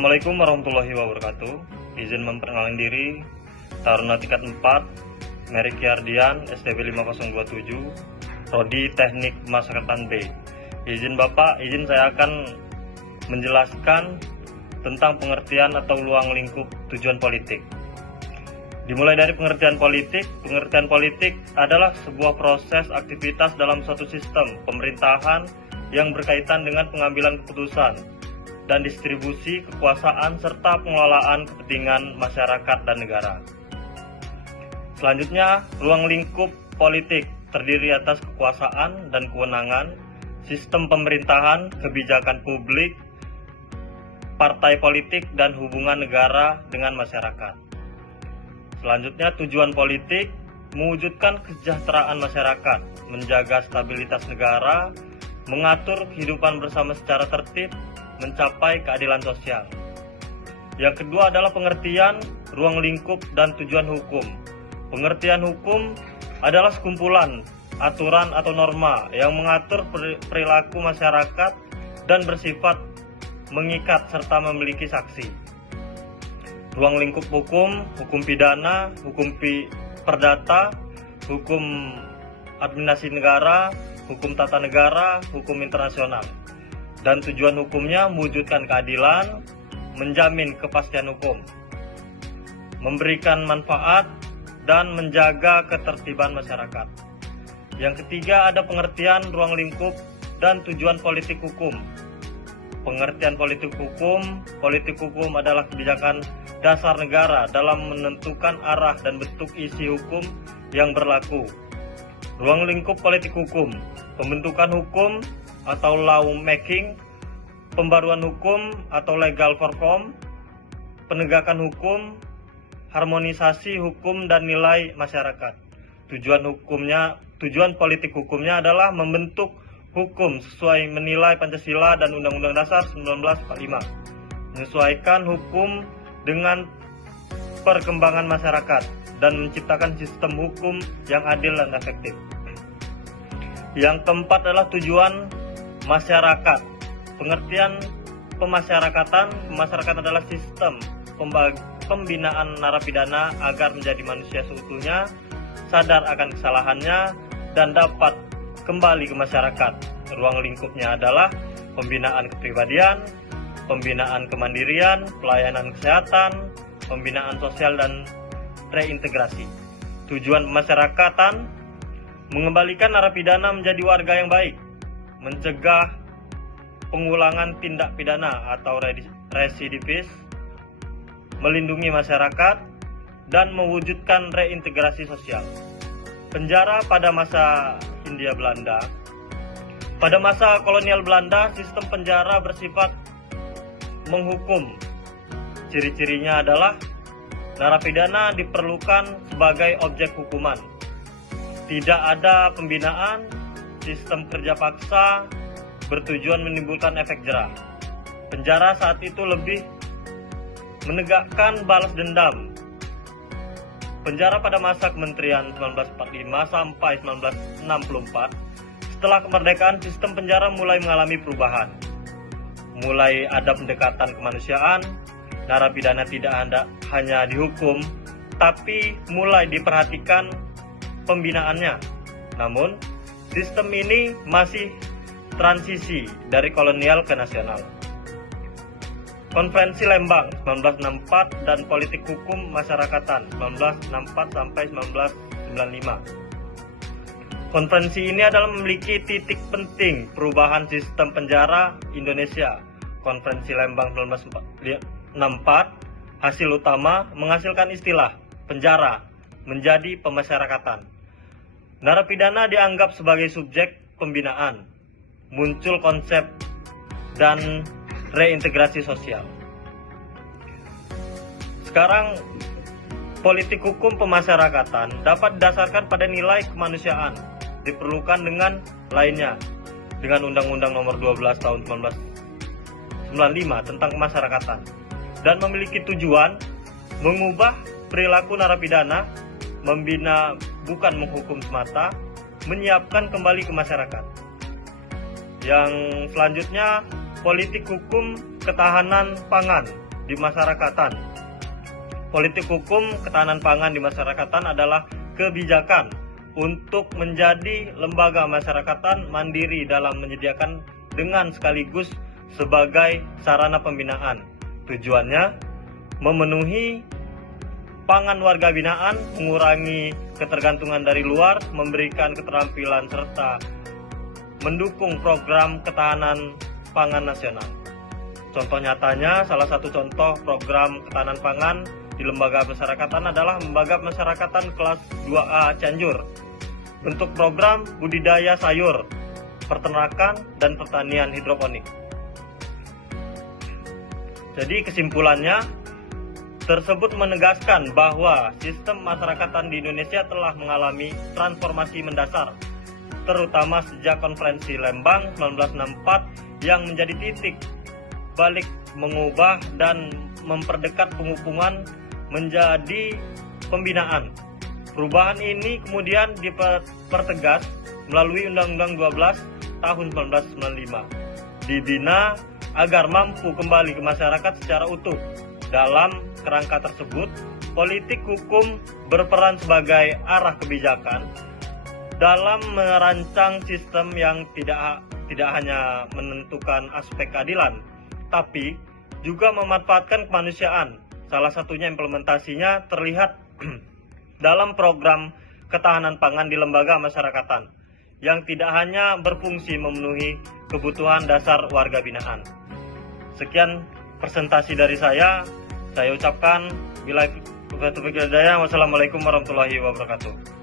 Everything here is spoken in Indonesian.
Assalamualaikum warahmatullahi wabarakatuh. Izin memperkenalkan diri, Taruna tingkat 4, Merek Yardian, STB 5027, Prodi Teknik Pemasyarakatan B. Izin Bapak, izin saya akan menjelaskan tentang pengertian atau ruang lingkup tujuan politik. Dimulai dari pengertian politik adalah sebuah proses aktivitas dalam suatu sistem pemerintahan yang berkaitan dengan pengambilan keputusan dan distribusi kekuasaan serta pengelolaan kepentingan masyarakat dan negara. Selanjutnya, ruang lingkup politik terdiri atas kekuasaan dan kewenangan, sistem pemerintahan, kebijakan publik, partai politik, dan hubungan negara dengan masyarakat. Selanjutnya, tujuan politik mewujudkan kesejahteraan masyarakat, menjaga stabilitas negara, mengatur kehidupan bersama secara tertib, mencapai keadilan sosial. Yang kedua adalah pengertian, ruang lingkup, dan tujuan hukum. Pengertian hukum adalah sekumpulan aturan atau norma yang mengatur perilaku masyarakat dan bersifat mengikat serta memiliki saksi. Ruang lingkup hukum, hukum pidana, hukum perdata, hukum administrasi negara, hukum tata negara, hukum internasional. Dan tujuan hukumnya mewujudkan keadilan, menjamin kepastian hukum, memberikan manfaat, dan menjaga ketertiban masyarakat. Yang ketiga ada pengertian ruang lingkup dan tujuan politik hukum. Pengertian politik hukum adalah kebijakan dasar negara dalam menentukan arah dan bentuk isi hukum yang berlaku. Ruang lingkup politik hukum, pembentukan hukum atau law making, pembaruan hukum atau legal reform, penegakan hukum, harmonisasi hukum dan nilai masyarakat. Tujuan politik hukumnya adalah membentuk hukum sesuai menilai Pancasila dan Undang-Undang Dasar 1945, menyesuaikan hukum dengan perkembangan masyarakat dan menciptakan sistem hukum yang adil dan efektif. Yang keempat adalah tujuan masyarakat. Pengertian pemasyarakat adalah sistem pembinaan narapidana agar menjadi manusia seutuhnya, sadar akan kesalahannya, dan dapat kembali ke masyarakat. Ruang lingkupnya adalah pembinaan kepribadian, pembinaan kemandirian, pelayanan kesehatan, pembinaan sosial, dan reintegrasi. Tujuan pemasyarakatan mengembalikan narapidana menjadi warga yang baik, mencegah pengulangan tindak pidana atau residivis, melindungi masyarakat, dan mewujudkan reintegrasi sosial. Penjara pada masa Hindia Belanda. Pada masa kolonial Belanda, sistem penjara bersifat menghukum. Ciri-cirinya adalah narapidana diperlukan sebagai objek hukuman. Tidak ada pembinaan, sistem kerja paksa bertujuan menimbulkan efek jerah. Penjara saat itu lebih menegakkan balas dendam. Penjara pada masa kementerian 1945 sampai 1964, setelah kemerdekaan sistem penjara mulai mengalami perubahan. Mulai ada pendekatan kemanusiaan, narapidana tidak hanya dihukum, tapi mulai diperhatikan pembinaannya. Namun, sistem ini masih transisi dari kolonial ke nasional. Konvensi Lembang 1964 dan Politik Hukum Masyarakatan 1964 sampai 1995. Konvensi ini adalah memiliki titik penting perubahan sistem penjara Indonesia. Konvensi Lembang 1964 hasil utama menghasilkan istilah penjara menjadi pemasyarakatan. Narapidana dianggap sebagai subjek pembinaan. Muncul konsep dan reintegrasi sosial. Sekarang, politik hukum pemasyarakatan dapat didasarkan pada nilai kemanusiaan, diperlukan dengan lainnya, dengan Undang-Undang Nomor 12 Tahun 1995 tentang kemasyarakatan, dan memiliki tujuan mengubah perilaku narapidana, membina bukan menghukum semata, menyiapkan kembali ke masyarakat. Yang selanjutnya, politik hukum ketahanan pangan di masyarakatan. Politik hukum ketahanan pangan di masyarakatan adalah kebijakan untuk menjadi lembaga masyarakatan mandiri dalam menyediakan dengan sekaligus sebagai sarana pembinaan. Tujuannya memenuhi pangan warga binaan, mengurangi ketergantungan dari luar, memberikan keterampilan serta mendukung program ketahanan pangan nasional. Contoh nyatanya, salah satu contoh program ketahanan pangan di lembaga masyarakatan adalah lembaga masyarakatan kelas 2A Cianjur. Bentuk program budidaya sayur, peternakan, dan pertanian hidroponik. Jadi kesimpulannya, tersebut menegaskan bahwa sistem masyarakatan di Indonesia telah mengalami transformasi mendasar, terutama sejak Konferensi Lembang 1964 yang menjadi titik balik mengubah dan memperdekat pengupungan menjadi pembinaan. Perubahan ini kemudian dipertegas melalui Undang-Undang 12 tahun 1995, dibina agar mampu kembali ke masyarakat secara utuh. Dalam kerangka tersebut, politik hukum berperan sebagai arah kebijakan dalam merancang sistem yang tidak hanya menentukan aspek keadilan, tapi juga memanfaatkan kemanusiaan. Salah satunya implementasinya terlihat dalam program ketahanan pangan di lembaga masyarakatan yang tidak hanya berfungsi memenuhi kebutuhan dasar warga binaan. Sekian presentasi dari saya ucapkan wassalamualaikum warahmatullahi wabarakatuh.